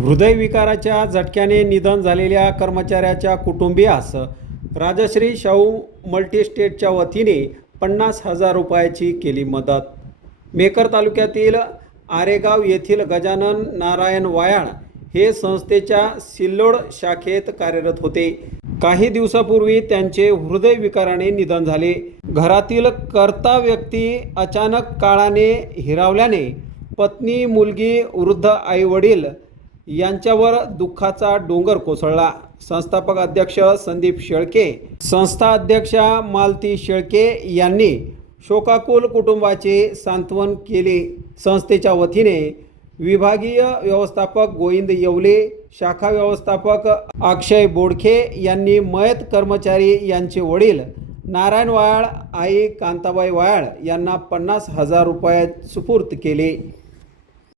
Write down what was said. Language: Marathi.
हृदयविकाराच्या झटक्याने निधन झालेल्या कर्मचाऱ्याच्या कुटुंबियास राजश्री शाहू मल्टीस्टेटच्या वतीने पन्नास हजार रुपयाची केली मदत. मेकर तालुक्यातील आरेगाव येथील गजानन नारायण वायाळ हे संस्थेच्या सिल्लोड शाखेत कार्यरत होते. काही दिवसापूर्वी त्यांचे हृदयविकाराने निधन झाले. घरातील कर्ता व्यक्ती अचानक काळाने हिरावल्याने पत्नी मुलगी वृद्ध आईवडील यांच्यावर दुःखाचा डोंगर कोसळला. संस्थापक अध्यक्ष संदीप शेळके संस्था अध्यक्षा मालती शेळके यांनी शोकाकुल कुटुंबाचे सांत्वन केले. संस्थेच्या वतीने विभागीय व्यवस्थापक गोविंद येवले शाखा व्यवस्थापक अक्षय बोडखे यांनी मयत कर्मचारी यांचे वडील नारायण वायाळ आई कांताबाई वायाळ यांना पन्नास हजार रुपये सुपूर्त केले.